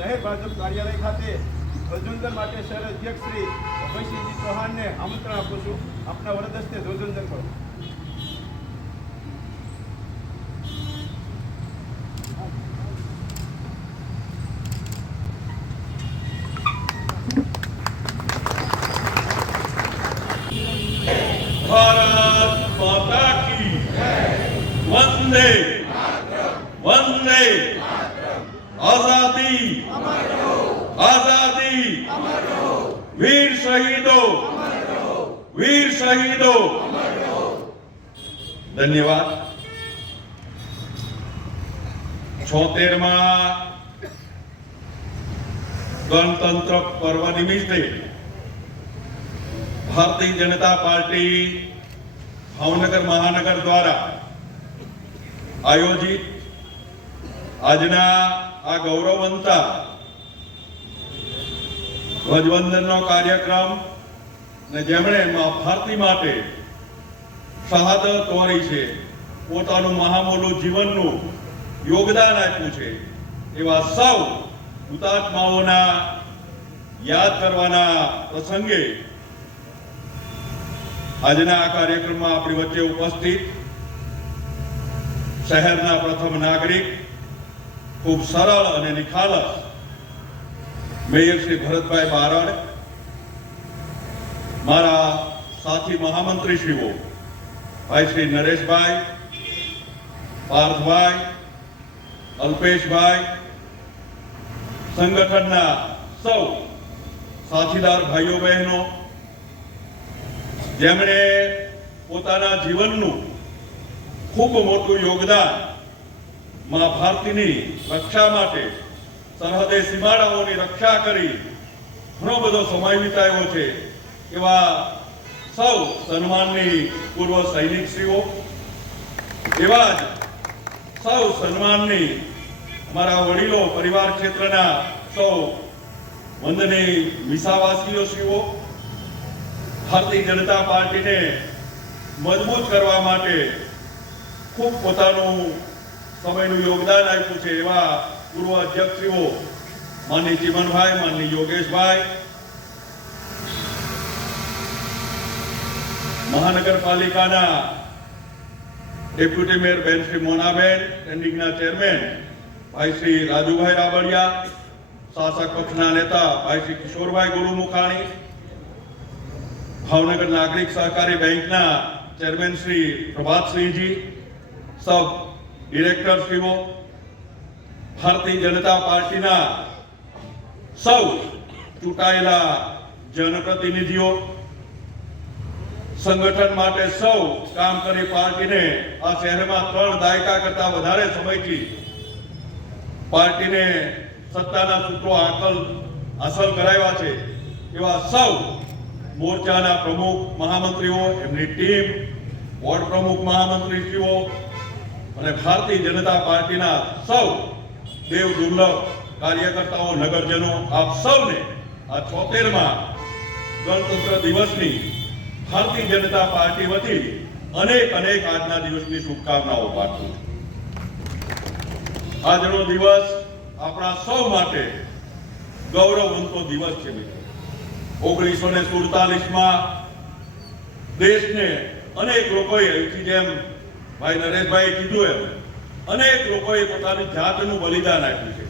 શહેર ભાજપ કાર્યાલય ખાતે ધ્વજવંદન માટે શહેર અધ્યક્ષ શ્રી અભયસિંહજી ચૌહાણને આમંત્રણ આપું છું. આપના વરદ હસ્તે ધ્વજવંદન કરો. भारत माता की वंदे वंदे आजादी आजादी वीर शहीदों धन्यवाद. 76મા गणतंत्र पर्व निमित्ते भारतीय जनता पार्टी भावनगर महानगर द्वारा आयोजित आजना आ गौरववंता ध्वजवंदनનો કાર્યક્રમ ને જેમણે ભારતી માટે શહાદત વરી છે, પોતાનું મહામૂલું જીવનનું યોગદાન આપ્યું છે, એવા સૌ હુતાત્માઓના યાદ કરવાના પ્રસંગે આજના આ કાર્યક્રમમાં આપણી વચ્ચે ઉપસ્થિત શહેરના પ્રથમ નાગરિક, ખૂબ સરળ અને નિખાલસ મેયર શ્રી ભરતભાઈ બારડ, મારા સાથી મહામંત્રીશ્રીઓ ભાઈ શ્રી નરેશભાઈ, પાર્થભાઈ, અલ્પેશભાઈ, સંગઠનના સૌ સાથીદાર ભાઈઓ બહેનો જેમણે પોતાના જીવનનું ખૂબ મોટું યોગદાન મા ભારતીની રક્ષા માટે સરહદે સીમાડાઓની રક્ષા કરી ઘણો બધો સમય વિતાવ્યો છે, એવા સૌ સન્માનની પૂર્વ સૈનિકશ્રીઓ, એવા જ સૌ સન્માનની અમારા વડીલો, પરિવાર ક્ષેત્રના સૌ વંદનીય વિસાવાસીઓશ્રીઓ, ભારતીય જનતા પાર્ટીને મજબૂત કરવા માટે ખૂબ પોતાનું સમયનું યોગદાન આપ્યું છે એવા પૂર્વ અધ્યક્ષશ્રીઓ માનની ચીમનભાઈ, માનની યોગેશભાઈ, મહાનગરપાલિકાના ડેપ્યુટી મેયર બેન શ્રી મોનાબેન, સ્ટેન્ડિંગના ચેરમેન ભાઈ શ્રી રાજુભાઈ રાબડિયા, શાસક પક્ષના નેતા ભાઈ શ્રી કિશોરભાઈ ગુરુમુખાણી, ભાવનગર નાગરિક સહકારી બેંકના ચેરમેન શ્રી પ્રભાતસિંહજી, સબ ડિરેક્ટરશ્રીઓ, ભારતીય જનતા પાર્ટીના સૌ ચૂંટાયેલા જનપ્રતિનિધિઓ, સંગઠન માટે સૌ કામ કરી પાર્ટીને આ શહેરમાં 3 દાયકા કરતા વધારે સમયથી પાર્ટીને સત્તાના સૂત્રો હાંસલ કરાવ્યા છે, એવા સૌ મોરચાના પ્રમુખ મહામંત્રીઓ, એમની ટીમ, વોર્ડ પ્રમુખ મહામંત્રીશ્રીઓ અને ભારતીય જનતા પાર્ટીના સૌ દેવ દુર્લભ કાર્યકર્તાઓ, નગરજનો, આપ સૌને આ 76મા ગણતંત્ર દિવસની ભારતીય જનતા પાર્ટી વતી અનેક આજના દિવસની શુભકામનાઓ પાઠવું છું. આજનો દિવસ આપણા સૌ માટે ગૌરવવંતો દિવસ છે મિત્રો. 1947માં દેશને અનેક લોકોએ, જેમ ભાઈ નરેશભાઈ કીધું એમ, અનેક લોકોએ પોતાની જાતનું બલિદાન આપ્યું છે.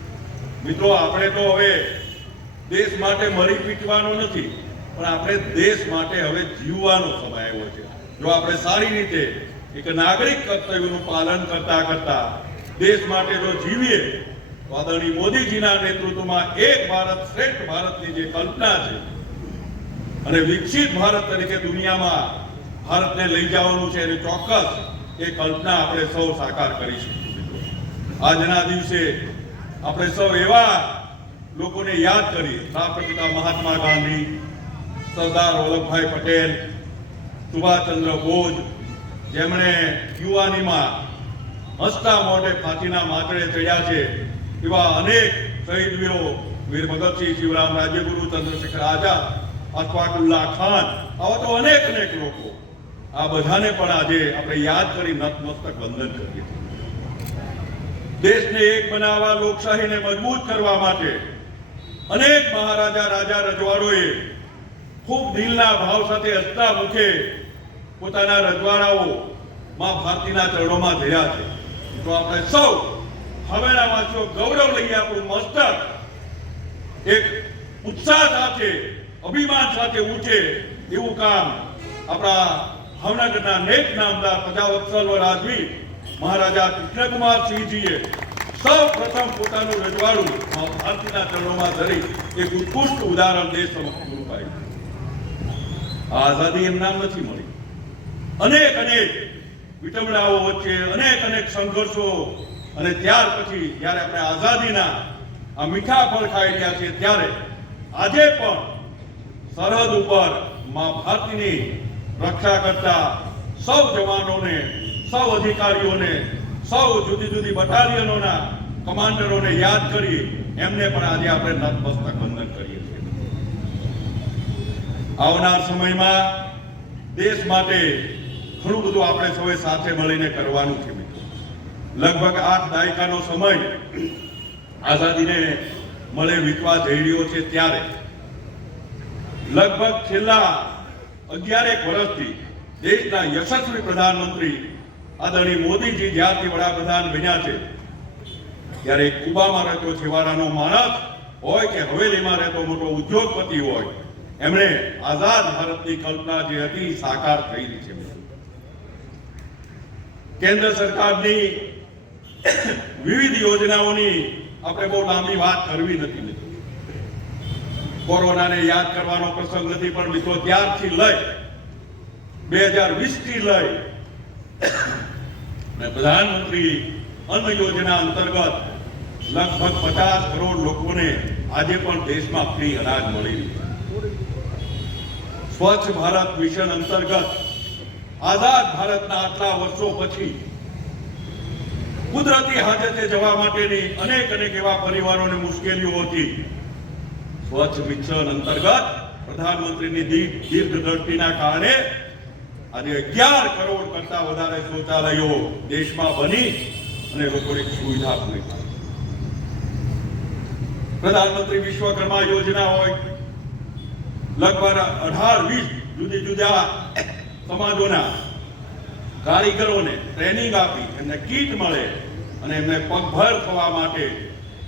મિત્રો, આપણે તો હવે દેશ માટે મરી પીટવાનો નથી, પણ આપણે દેશ માટે હવે જીવવાનો સમય આવ્યો છે. જો આપણે સારી રીતે એક નાગરિક કર્તવ્યનું પાલન કરતા કરતા દેશ માટે જો જીવીએ તો આદરણીય મોદીજીના નેતૃત્વમાં એક ભારત શ્રેષ્ઠ ભારતની જે કલ્પના છે અને વિકસિત ભારત તરીકે દુનિયામાં ભારતને લઈ જવાનું છે, એની ચોક્કસ એ કલ્પના આપણે સૌ સાકાર કરીશું. આજના દિવસે આપણે સૌ એવા લોકોને યાદ કરીએ, રાષ્ટ્રપિતા મહાત્મા ગાંધી, સરદાર વલ્લભભાઈ પટેલ, સુભાષચંદ્ર બોઝ, જેમણે યુવાનીમાં હસતા મોઢે ફાંસીના માથડે ચડ્યા છે, એવા અનેક શહીદવીરો, વીર ભગતસિંહ, શિવરામ રાજ્યગુરુ, ચંદ્રશેખર આઝાદ, અશફાકુલ્લાહ ખાન, આવા તો અનેક લોકો, આ બધાને પણ આજે આપણે યાદ કરી નતમસ્તક વંદન કરીએ. દેશને એક બનાવવા, લોકશાહીને મજબૂત કરવા માટે અનેક મહારાજા, રાજા, રજવાડોએ ખૂબ દિલના ભાવ સાથે હસતા મુખે પોતાના રજવાડાઓ માં ભારતીના ચરણોમાં ધર્યા છે. તો આપણે સૌ હવેના વાંચો ગૌરવ લઈએ આપણું મસ્તક એક ઉત્સાહ સાથે, અભિમાન સાથે ઊંચે એવું કામ આપણા ભાવનગરના નેક નામદાર પ્રજાવત્સલ રાજવી મહારાજા કૃષ્ણકુમારસિંહજીએ સૌ પ્રથમ પોતાનું રજવાડું ભારતીના ચરણોમાં ધરી એક ઉત્કૃષ્ટ ઉદાહરણ દેશ સમક્ષ પૂરું પાડ્યું. આ આઝાદી એમ નામ નથી મળી. અનેક વિટંબણાઓ વચ્ચે અનેક સંઘર્ષો અને ત્યાર પછી જ્યારે આપણે આઝાદીના આ મીઠા ફળ ખાઈ રહ્યા છીએ ત્યારે આજે પણ સરહદ ઉપર માં ભારતીની રક્ષા કરતા સૌ જવાનોને, સૌ અધિકારીઓને, સૌ જુદી જુદી બટાલિયનોના કમાન્ડરોને યાદ કરી એમને પણ આજે આપણે નતમસ્તક વંદન કરીએ છીએ. આવનાર સમયમાં દેશ માટે ઘણું બધું આપણે સૌએ સાથે મળીને કરવાનું છે મિત્રો. લગભગ 8 દાયકાનો સમય આઝાદીને મળે વીતવા જઈ રહ્યો છે ત્યારે લગભગ છેલ્લા 11 વર્ષથી દેશના યશસ્વી પ્રધાનમંત્રી આદરણીય મોદીજી જ્યારથી વડાપ્રધાન બન્યા છે ત્યારે કુબામાં રહેતો છેવાડાનો માણસ હોય કે હવેલીમાં રહેતો મોટો ઉદ્યોગપતિ હોય, એમણે આઝાદ ભારતની કલ્પના જે હતી સાકાર થઈ રહી છે. કેન્દ્ર સરકારની વિવિધ યોજનાઓની આપણે બહુ લાંબી વાત કરવી નથી. કોરોનાને યાદ કરવાનો પ્રસંગ નથી, પણ મિત્રો ત્યારથી લઈ 2020 થી લઈ પ્રધાનમંત્રી અન્ન યોજના અંતર્ગત લગભગ 50 કરોડ લોકોને આજે પણ દેશમાં ફ્રી અનાજ મળી રહ્યું છે. સ્વચ્છ ભારત મિશન અંતર્ગત આઝાદ ભારતના આટલા વર્ષો પછી કુદરતી હાજતે જવા માટેની અનેક એવા પરિવારોને મુશ્કેલીઓ હતી. સ્વચ્છ મિશન અંતર્ગત પ્રધાનમંત્રીની દીર્ઘદ્રષ્ટિના કારણે આજે 11 કરોડ કરતા વધારે શૌચાલયો દેશમાં બની અને લોકોની સુવિધા પૂરી થઈ. પ્રધાનમંત્રી વિશ્વકર્મા યોજના હોય, લગભગ 18-20 જુદી જુદા સમાજોના કારીગરોને ટ્રેનિંગ આપી એમને કીટ મળે અને એમને પગભર થવા માટે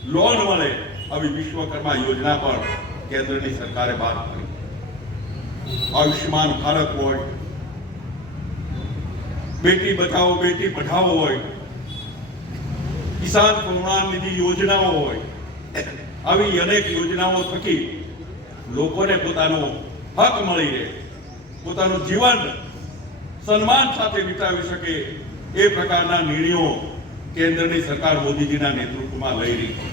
લોન મળે, આવી વિશ્વકર્મા યોજના પણ કેન્દ્રની સરકારે બહાર પાડી. આયુષ્યમાન ભારત હોય, બેટી બચાવો બેટી પઢાઓ હોય, કિસાન સન્માન નિધિ યોજનાઓ હોય, આવી અનેક યોજનાઓ થકી લોકોને પોતાનો હક મળી રહે, પોતાનું જીવન સન્માન સાથે વિતાવી શકે એ પ્રકારના નિર્ણયો કેન્દ્રની સરકાર મોદીજીના નેતૃત્વમાં લઈ રહી છે.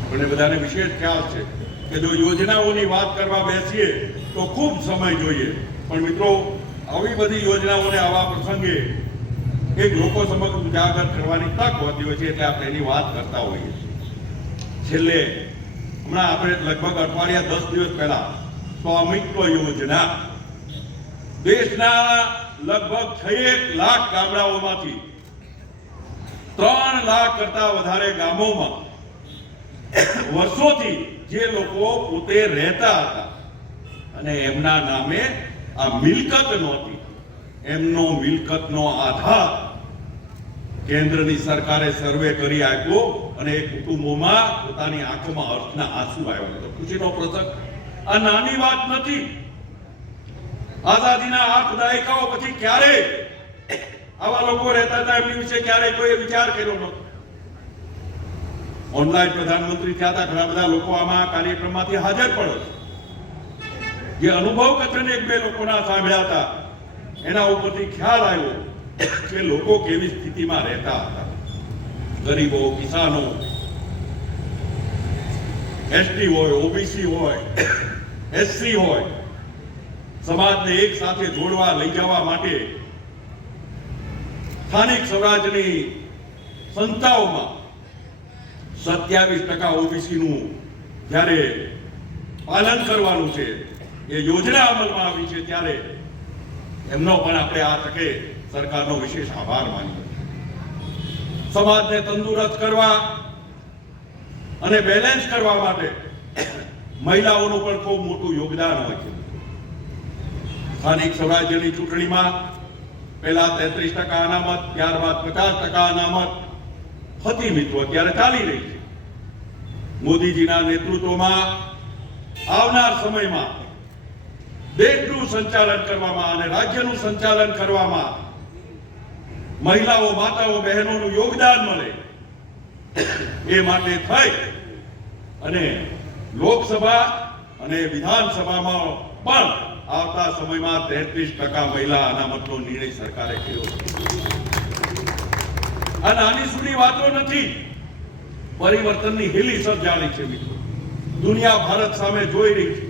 આપણે બધાને વિશેષ ખ્યાલ છે કે જો યોજનાઓની વાત કરવા બેસીએ તો ખૂબ સમય જોઈએ, પણ મિત્રો આવી બધી યોજનાઓને આવા પ્રસંગે એક લોકો સમક્ષ ઉજાગર કરવાની તક હોતી હોય છે, એટલે આપણે એની વાત કરતા હોઈએ છીએ. છેલ્લે હમણાં આપણે લગભગ અઠવાડિયા 10 દિવસ પહેલા સ્વામિત્વ યોજના દેશના લગભગ 6 લાખ ગામડાઓમાંથી 3 લાખ કરતા વધારે ગામોમાં વર્ષોથી જે લોકો પોતે રહેતા હતા અને એમના નામે આ મિલકત નહોતી, એમનો મિલકતનો આધાર કેન્દ્રની સરકારે સર્વે કરી આપ્યો અને એ કુટુંબોમાં પોતાની આંખોમાં અર્થના આંસુ આવ્યા હતો. ખુશીનો પ્રસંગ. આ નાની વાત નથી. આઝાદીના 8 દાયકાઓ પછી ક્યારે આવા લોકો રહેતા હતા એમની વિશે ક્યારે કોઈ વિચાર કર્યો નહોતો. ઓનલાઈન પ્રધાનમંત્રી થયા હતા, ઘણા બધા લોકો આમાં કાર્યક્રમમાંથી હાજર પડે. જે અનુભવ કથન 1-2 લોકોના સાંભળ્યા હતા એના ઉપરથી ખ્યાલ આવ્યો કે લોકો કેવી સ્થિતિમાં રહેતા હતા. ગરીબો, કિસાનો, એસટી હોય, ઓબીસી હોય, એસસી હોય, સમાજને એક સાથે જોડવા લઈ જવા માટે સ્થાનિક સ્વરાજની સંસ્થાઓમાં 27% ઓબીસી નું જ્યારે પાલન કરવાનું છે, એ યોજના અમલમાં આવી છે, ત્યારે એમનો પણ આપણે આ તકે સરકારનો વિશેષ આભાર માનીએ. સમાજને તંદુરસ્ત કરવા અને બેલેન્સ કરવા માટે મહિલાઓનું પણ ખૂબ મોટું યોગદાન હોય છે. સ્થાનિક સ્વરાજ્યની ચૂંટણીમાં પહેલા 33% અનામત, ત્યારબાદ 50% અનામત હતી મિત્રો, અત્યારે ચાલી રહી છે. મોદીજીના નેતૃત્વમાં આવનાર સમયમાં દેશનું સંચાલન કરવામાં અને રાજ્યનું સંચાલન કરવામાં મહિલાઓ, માતાઓ, બહેનોનું યોગદાન મળે એ માટે થઈ અને લોકસભા અને વિધાનસભામાં પણ આવતા સમયમાં 33% મહિલા અનામતનો નિર્ણય સરકારે કર્યો છે. આ નાની સૂની વાતો નથી, પરિવર્તનની હિલી સર્જાણી છે મિત્રો. દુનિયા ભારત સામે જોઈ રહી છે.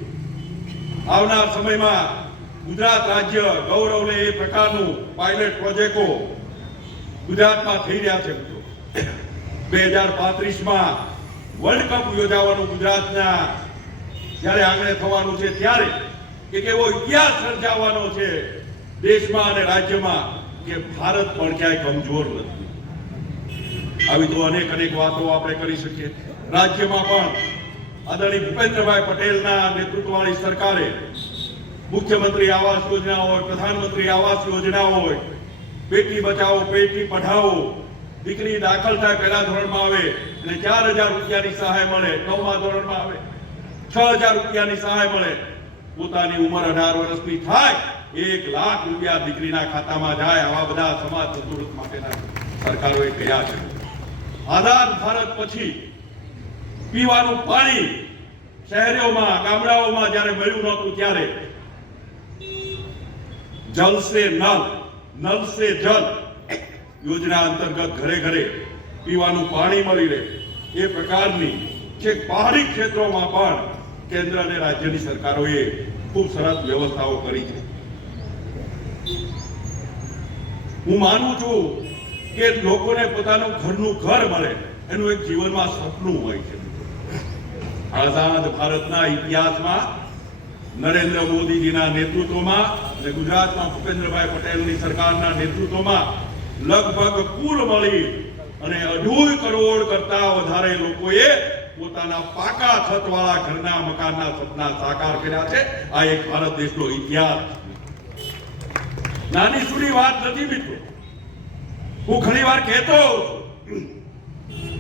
આવનાર સમયમાં ગુજરાત રાજ્ય ગૌરવ લે એ પ્રકારનું પાયલટ પ્રોજેક્ટો ગુજરાતમાં થઈ રહ્યા છે મિત્રો. 2035માં વર્લ્ડ કપ યોજાવાનું ગુજરાતના જ્યારે આંગણે થવાનું છે ત્યારે એક એવો ઇતિહાસ સર્જાવાનો છે દેશમાં અને રાજ્યમાં કે ભારત પણ ક્યાંય કમજોર નથી. આવી તો અનેક વાતો આપણે કરી શકીએ. રાજ્યમાં પણ આદરણીય ભૂપેન્દ્રભાઈ પટેલના નેતૃત્વવાળી સરકારે મુખ્યમંત્રી આવાસ યોજના હોય, પ્રધાનમંત્રી આવાસ યોજના હોય, બેટી બચાવો બેટી પઢાઓ, દીકરી દાખલ થાય પહેલા ધોરણમાં આવે અને 4000 રૂપિયાની સહાય મળે, 9મા ધોરણમાં આવે 6000 રૂપિયાની સહાય મળે, પોતાની ઉંમર 18 વર્ષની થાય 1 લાખ રૂપિયા દીકરીના ખાતામાં જાય. આવા બધા સમાજ તંદુરસ્ત માટેના સરકારોએ કર્યા છે. આઝાદ ભારત પછી પીવાનું પાણી શહેરોમાં, ગામડાઓમાં જ્યારે મળ્યું નહોતું ત્યારે જલ સે નલ, નલ સે જલ યોજના અંતર્ગત ઘરે ઘરે પીવાનું પાણી મળી રહે એ પ્રકારની છેક પહાડી ક્ષેત્રોમાં પણ કેન્દ્ર અને રાજ્યની સરકારોએ ખૂબ સરસ વ્યવસ્થાઓ કરી છે. હું માનું છું કે લોકોને પોતાનું ઘરનું ઘર મળે એનું એક જીવનમાં સપનું હોય છે. આઝાદ ભારતના ઇતિહાસમાં નરેન્દ્ર મોદીજીના નેતૃત્વમાં અને ગુજરાતમાં ભૂપેન્દ્રભાઈ પટેલની સરકારના નેતૃત્વમાં લગભગ કુલ મળી અને 2.5 કરોડ કરતા વધારે લોકોએ પોતાના પાકા છતવાળા ઘરના મકાનના સપના સાકાર કર્યા છે. આ એક ભારત દેશનો ઇતિહાસ. નાની સૂની વાત નથી મિત્રો. હું ઘણીવાર કહેતો છું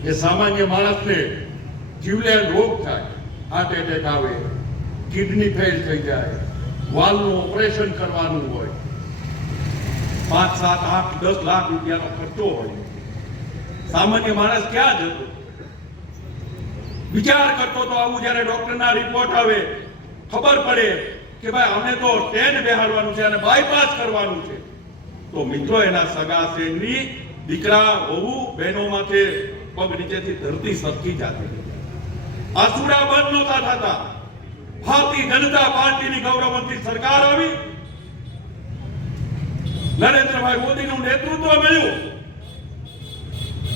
કે સામાન્ય માણસને જીવલેણ રોગ થાય, હાર્ટ એટેક આવે, કિડની ફેલ થઈ જાય, વાલનું ઓપરેશન કરવાનું હોય, 5, 7, 8, 10 લાખ રૂપિયાનો ખર્ચો હોય. સામાન્ય માણસ ક્યાં જતો? વિચાર કરતો તો આવું જ્યારે ડોક્ટરના રિપોર્ટ આવે, ખબર પડે કે ભાઈ અમને તો સ્ટેન્ટ બેહાડવાનું છે અને બાયપાસ કરવાનું છે, તો મિત્રો એના સગા શેરની દીકરા, વહુ, બહેનોમાંથી પગ નીચેથી ધરતી સરકી જાતી. આસુડા બંધ નહોતા થતા. ભારતીય જનતા પાર્ટીની ગૌરવવંતી સરકાર આવી, નરેન્દ્રભાઈ મોદીનું નેતૃત્વ મળ્યું.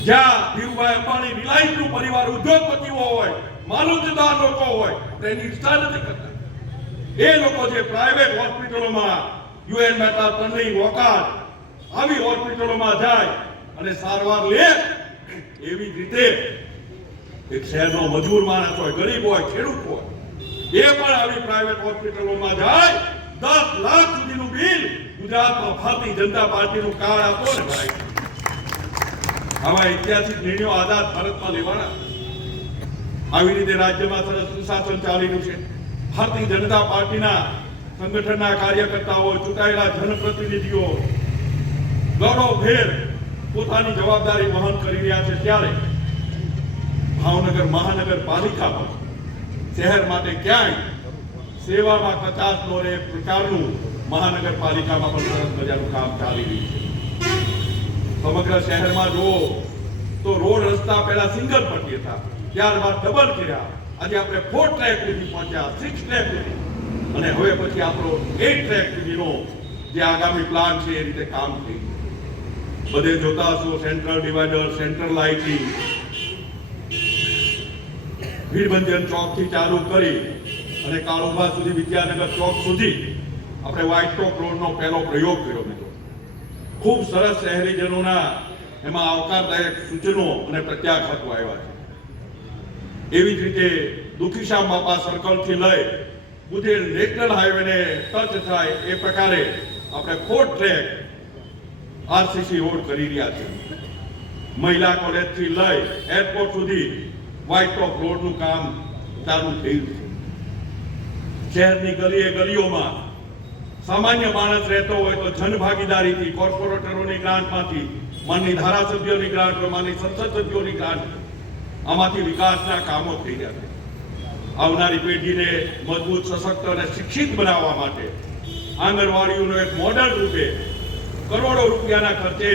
જ્યાં ધીરુભાઈ અંબાણી, રિલાયન્સનું પરિવાર, ઉદ્યોગપતિઓ હોય, માલુતદાર લોકો હોય, તેની ઈચ્છા નથી કરતા. એ લોકો જે પ્રાઇવેટ હોસ્પિટલોમાં યુએન મહેતા, તનલી, વોકાર આવી હોસ્પિટલોમાં જાય અને સારવાર લે, એવી રીતે એક શહેરનો મજૂર માણસ હોય, ગરીબ હોય, ખેડૂત હોય, એ પણ આવી પ્રાઇવેટ હોસ્પિટલોમાં જાય. 10 લાખ સુધીનું બિલ ગુજરાતમાં ભારતીય જનતા પાર્ટીનું કાર્ડ આપો ને ભાઈ. આવા ઐતિહાસિક નિર્ણયો આઝાદ ભારતમાં લેવાના. આવી રીતે રાજ્યમાં સરસ સુશાસન ચાલીનું છે. ભારતીય જનતા પાર્ટીના સંગઠનના કાર્યકર્તાઓ, ચૂંટાયેલા જનપ્રતિનિધિઓ ગૌરવભેર પોતાની જવાબદારી વહન કરી રહ્યા છે. ત્યારે ભાવનગર મહાનગરપાલિકા પણ શહેર માટે ક્યાંય સેવામાં કચાશ ન રહે પ્રકારનું મહાનગરપાલિકામાં પણ સરસ મજાનું કામ ચાલી રહ્યું છે. સમગ્ર શહેરમાં જુઓ તો રોડ રસ્તા પહેલા સિંગલ પટ્ટી હતા, ત્યારબાદ ડબલ કર્યા. આજે આપણે 4 ટ્રેક સુધી પહોંચ્યા, 6 ટ્રેક સુધી, અને હવે પછી આપણો 8 ટ્રેક સુધીનો જે આગામી પ્લાન છે એ રીતે કામ થઈ ગયું. બધે જોતા હશો સેન્ટ્રલ ડિવાઈડર, સેન્ટ્રલ લાઇટિંગ, વીરભંજન ચોકથી ચાલુ કરી અને કાળુભા સુધી, વિદ્યાનગર ચોક સુધી આપણે વ્હાઇટ ટોપ રોડનો પહેલો પ્રયોગ કર્યો મિત્રો. ખૂબ સરસ શહેરીજનોના એમાં આવકારદાયક સૂચનો અને પ્રત્યાઘાતો આવ્યા છે. એવી જ રીતે દુખીશ્યામ બાપા સર્કલથી લઈ બુધેલ નેશનલ હાઈવેને ટચ થાય એ પ્રકારે આપણે ફોર્ટ ટ્રેક આરસીસી રોડ કરી રહ્યા છે. મહિલા કોલેજથી લઈ એરપોર્ટ સુધી વ્હાઇટ ટોપ રોડનું કામ ચાલુ થયું છે. શહેરની ગલીએ ગલીઓમાં સામાન્ય માણસ રહેતો હોય તો જનભાગીદારીથી કોર્પોરેટરોની ગ્રાન્ટમાંથી, માનની ધારાસભ્યોની ગ્રાન્ટ, માનની સંસદ સભ્યોની ગ્રાન્ટ, આમાંથી વિકાસના કામો થઈ રહ્યા છે. આવનારી પેઢીને મજબૂત, સશક્ત અને શિક્ષિત બનાવવા માટે આંગણવાડીઓનો એક મોડલ રૂપે કરોડો રૂપિયાના ખર્ચે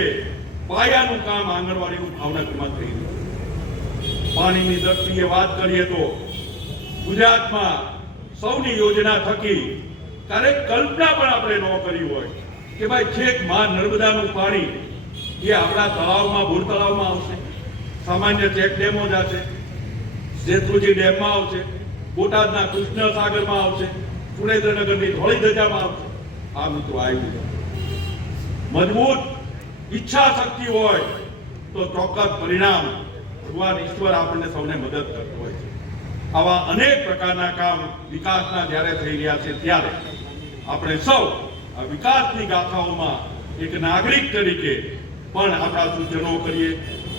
પાયાનું કામ આંગણવાડીનું ભાવનગરમાં થઈ રહ્યું છે. પાણીની દ્રષ્ટિએ વાત કરીએ તો ગુજરાતમાં સૌની યોજના થકી ક્યારેક કલ્પના પણ આપણે ન કરી હોય કે ભાઈ છેક માં નર્મદાનું પાણી એ આપણા તળાવમાં, ભૂર તળાવમાં આવશે, સામાન્ય ચેક ડેમો જ હશે, શેત્રુંજી ડેમમાં આવશે, બોટાદના કૃષ્ણ સાગરમાં આવશે, સુરેન્દ્રનગરની ધોળી ધજામાં આવશે. આ મિત્રો આવ્યું છે. મજબૂત ઈચ્છા શક્તિ હોય તો ચોક્કસ પરિણામ ભગવાન ઈશ્વર આપણને સૌને મદદ કરતો હોય છે. આવા અનેક પ્રકારના કામ વિકાસના જ્યારે થઈ રહ્યા છે ત્યારે આપણે સૌ આ વિકાસની ગાથાઓમાં એક નાગરિક તરીકે પણ આપણા સૂચનો કરીએ.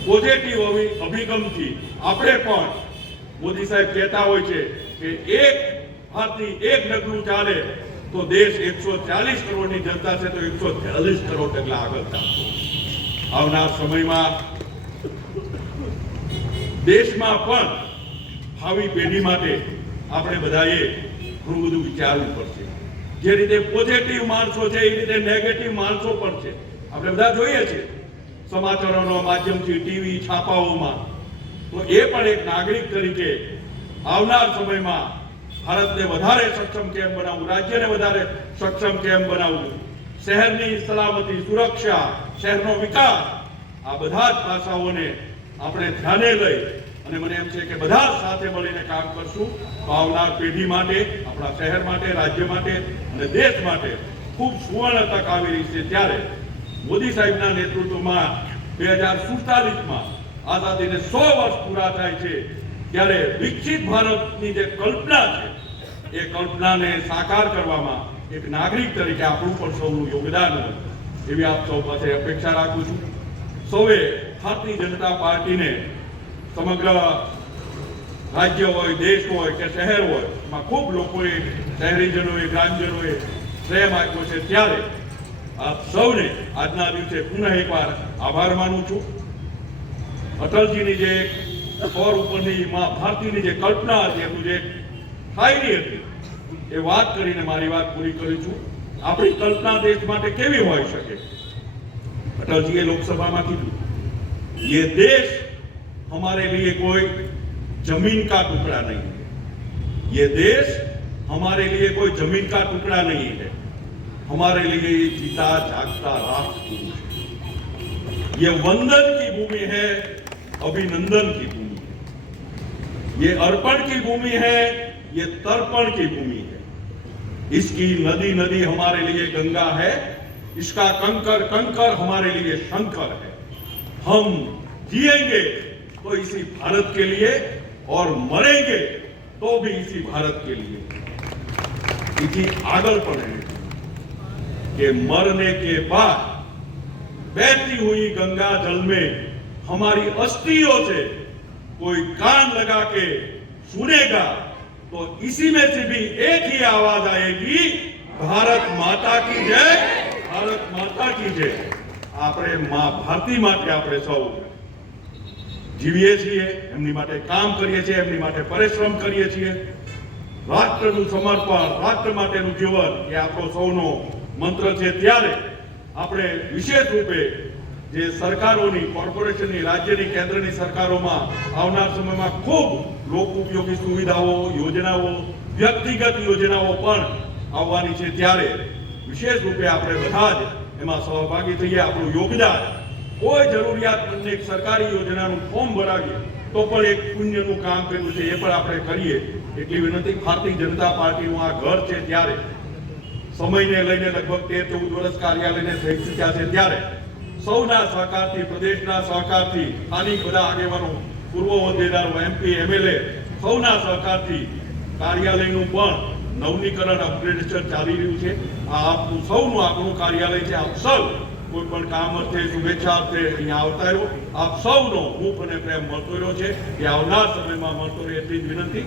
પોઝિટિવ અભિગમથી આપણે પણ, મોદી સાહેબ કહેતા હોય છે કે એક હાથથી એક ડગલું ચાલે તો દેશ 140 કરોડની જનતા છે તો 140 કરોડ ડગલા આગળ ચાલશે. આવનાર સમયમાં દેશમાં પણ ભાવિ પેઢી માટે આપણે બધાએ ઘણું બધું વિચારવું પડશે. જે રીતે પોઝિટિવ માણસો છે એ રીતે નેગેટિવ માણસો પણ છે. આપણે બધા જોઈએ છીએ સમાચારોના માધ્યમથી, ટીવી, છાપાઓમાં. તો એ પણ એક નાગરિક તરીકે આવનાર સમયમાં ભારતને વધારે સક્ષમ કેમ બનાવવું, રાજ્યને વધારે સક્ષમ કેમ બનાવવું, શહેરની સલામતી, સુરક્ષા, શહેરનો વિકાસ, આ બધા જ પાસાઓને આપણે ધ્યાને લઈ અને મને એમ છે કે બધા સાથે મળીને કામ કરશું તો આવનાર પેઢી માટે, આપણા શહેર માટે, રાજ્ય માટે અને દેશ માટે ખૂબ સુવર્ણ તક આવી રહી છે. ત્યારે મોદી સાહેબના નેતૃત્વમાં 2047માં આઝાદીને 100 વર્ષ પૂરા થાય છે ત્યારે વિકસિત ભારતની જે કલ્પના છે એ કલ્પનાને સાકાર કરવામાં એક નાગરિક તરીકે આપણું પણ સૌનું યોગદાન હોય એવી આપ સૌ પાસે અપેક્ષા રાખું છું. સૌએ ભારતીય જનતા પાર્ટીને સમગ્ર રાજ્ય હોય, દેશ હોય કે શહેર હોય, એમાં ખૂબ લોકોએ, શહેરીજનોએ, ગ્રામજનોએ પ્રેમ આપ્યો છે. ત્યારે આપ સૌને આજના દિવસે પુનઃ એકવાર આભાર માનું છું. અટલજીની જે સૌર ઉપરની માં ભારતીની જે કલ્પના હતી, એનું જે શાયરી હતી, એ વાત કરીને મારી વાત પૂરી કરું છું. આપણી કલ્પના દેશ માટે કેવી હોઈ શકે? અટલજીએ લોકસભામાં કીધું, ये देश हमारे लिए कोई जमीन का टुकड़ा नहीं है, ये देश हमारे लिए कोई जमीन का टुकड़ा नहीं है, हमारे लिए ये जीता जागता राष्ट्र है, ये वंदन की भूमि है, अभिनंदन की भूमि है, ये अर्पण की भूमि है, ये तर्पण की भूमि है, इसकी नदी नदी हमारे लिए गंगा है, इसका कंकर कंकर हमारे लिए शंकर है, हम जिएंगे तो इसी भारत के लिए और मरेंगे तो भी इसी भारत के लिए. इसी आगल पर है कि मरने के बाद बहती हुई गंगा जल में हमारी अस्थियों से कोई कान लगा के सुनेगा तो इसी में से भी एक ही आवाज आएगी, भारत माता की जय, भारत माता की जय. આપણે માં ભારતી માટે આપણે સૌ જીવીએ છીએ, એમની માટે કામ કરીએ છીએ, એમની માટે પરિશ્રમ કરીએ છીએ. રાષ્ટ્રનું સમર્પણ, રાષ્ટ્ર માટેનું જીવન એ આપણો સૌનો મંત્ર છે. ત્યારે આપણે વિશેષ રૂપે જે સરકારોની, કોર્પોરેશનની, રાજ્યની, કેન્દ્રની સરકારોમાં આવનાર સમયમાં ખૂબ લોક ઉપયોગી સુવિધાઓ, યોજનાઓ, વ્યક્તિગત યોજનાઓ પણ આવવાની છે. ત્યારે વિશેષ રૂપે આપણે બધા જ એમાં સહભાગી થઈએ. આપણું યોગદાન, કોઈ જરૂરિયાતમંદને એક સરકારી યોજનાનું ફોર્મ ભરાવીએ તો પણ એક પુણ્યનું કામ કર્યું છે, એ પણ આપણે કરીએ એટલી વિનંતી. ભારતીય જનતા પાર્ટીનું આ ઘર છે. ત્યારે સમયને લઈને લગભગ 13-14 વર્ષ કાર્યાલયને થઈ ચૂક્યા છે. ત્યારે સૌના સહકારથી, પ્રદેશના સહકારથી, સ્થાનિક બધા આગેવાનો, પૂર્વ હોદ્દેદારો, MP, MLA સૌના સહકારથી કાર્યાલયનું પણ નવનીકરણ, અપગ્રેડેશન ચાલી રહ્યું છે. આ આપનું સૌનું આપણું કાર્યાલય છે. આપ સૌ કોઈ પણ કામ અર્થે, શુભેચ્છા અર્થે અહીંયા આવતા રહ્યો. આપ સૌનો હૂંફ અને પ્રેમ મળતો રહ્યો છે. એ આવનાર સમયમાં મળતો રહે એટલી જ વિનંતી.